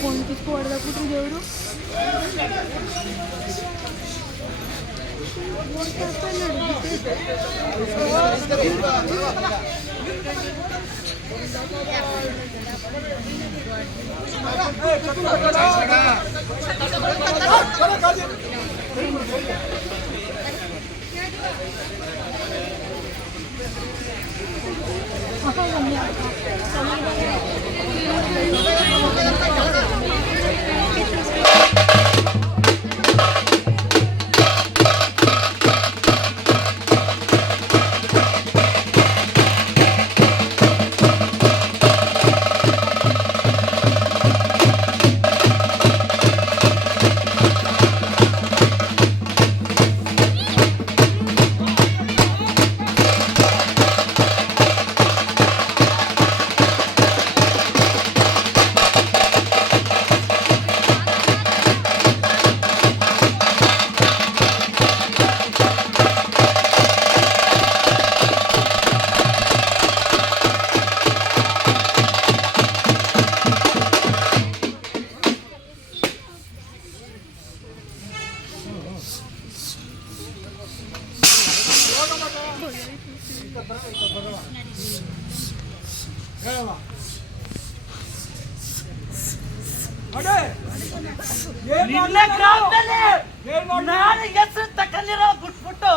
Phone किसको कुठे देवरू ನಾನು ಹೆಸರು ತಕೊಂಡಿರೋ ಬಿಟ್ಬಿಟ್ಟು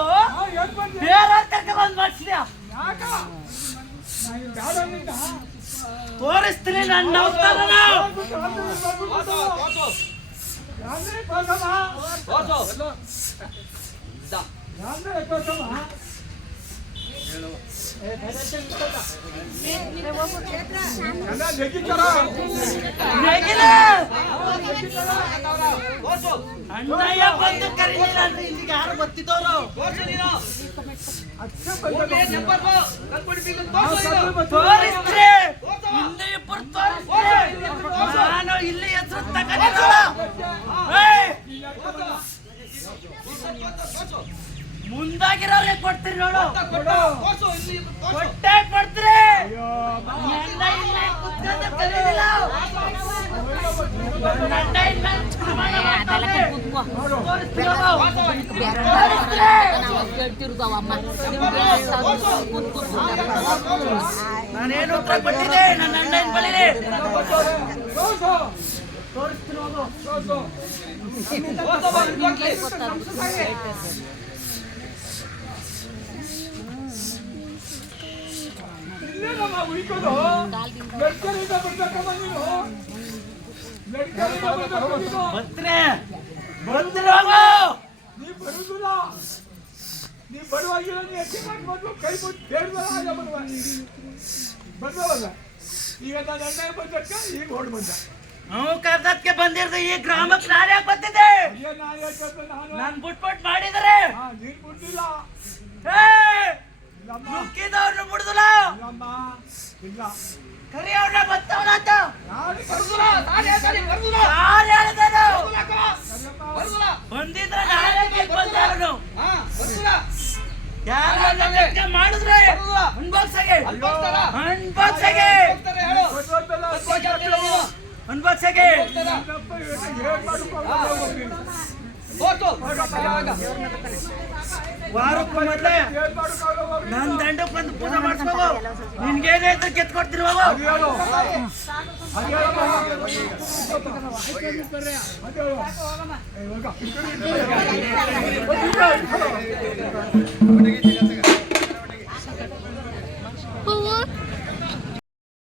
ಬೇರೆ ಕರ್ಕೊಂಡ್ ಮಾಡ್ಸಿದ್ಯಾ ತೋರಿಸ್ತೀನಿ ನನ್ನ ಅವತಾರನ. ಅಣ್ಣಯ್ಯ ಬಂದು ಕರೀಲಿಲ್ಲ ಅಂದ್ರೆ ಇಲ್ಲಿಗೆ ಯಾರು ಬರ್ತಿದ್ದವರು? ತೋರಿಸ್ರಿ, ಇಲ್ಲಿ ಇಬ್ಬರು ತೋರಿಸ್ರಿ. ನಾನು ಇಲ್ಲಿ ಹೆಸರು ತಗೊಂಡಿರೋ ಮುಂದಾಗಿರೋರಿಗೆ ಕೊಡ್ತೀರಿ ನೋಡು. ಕೊಟ್ಟೆ ಕೊಡ್ತೀರಿ. ನಾನೇನು ಉತ್ತರ ಕೊಟ್ಟಿದ್ದೆ ನನ್ನ ಅಣ್ಣನ ಬಳಿಲಿ. ನೀ ಬರುವಾಗಿಲ್ಲ, ನೀ ಹೆಚ್ಚೆ ಮಾಡ್ಕೊಂಡು ಕೈ ಬಿಟ್ಟು ಬೇಡವಲ್ಲ ಬಂದವಲ್ಲ. ಈಗ ನಾನು ಅಣ್ಣ ಬಂದಕ್ಕ ಈಗ ಓಡ್ ಬಂದ. ನಾವು ಕರ್ನಾಟಕ ಬಂದಿರ್ದು ಈ ಗ್ರಾಮಕ್ಕೆ ನಾನೇ ಬಂದಿದ್ದೆ. ನಾನು ಬಿಟ್ಬಿಟ್ಟು ಮಾಡಿದರೆ ನೀನ್ ಬಿಟ್ಟಿಲ್ಲ, ನುಕ್ಕಿದವ್ರನ್ನ ಬಿಡುದಿಲ್ಲ. ಇಲ್ಲ ಕರಿ ಅವ್ರನ್ನ ಬತ್ತವನ ಅಂತ ಬಂದಿದ್ರೆ ಬಂದವನು ಯಾರು ಮಾಡಿದ್ರೆ ಅನ್ಬಾಕ್ಸಗೆ ವಾರಕ್ಕೂ ಮೊದಲೇ ನನ್ನ ದಂಡಕ್ಕೆ ಬಂದು ಪೂಜೆ ಮಾಡಿಸ್ಬೇಕು. ನಿನ್ಗೇನಾಯ್ತು ಕೆತ್ಕೊಡ್ತೀರಿ ಬಾಬು.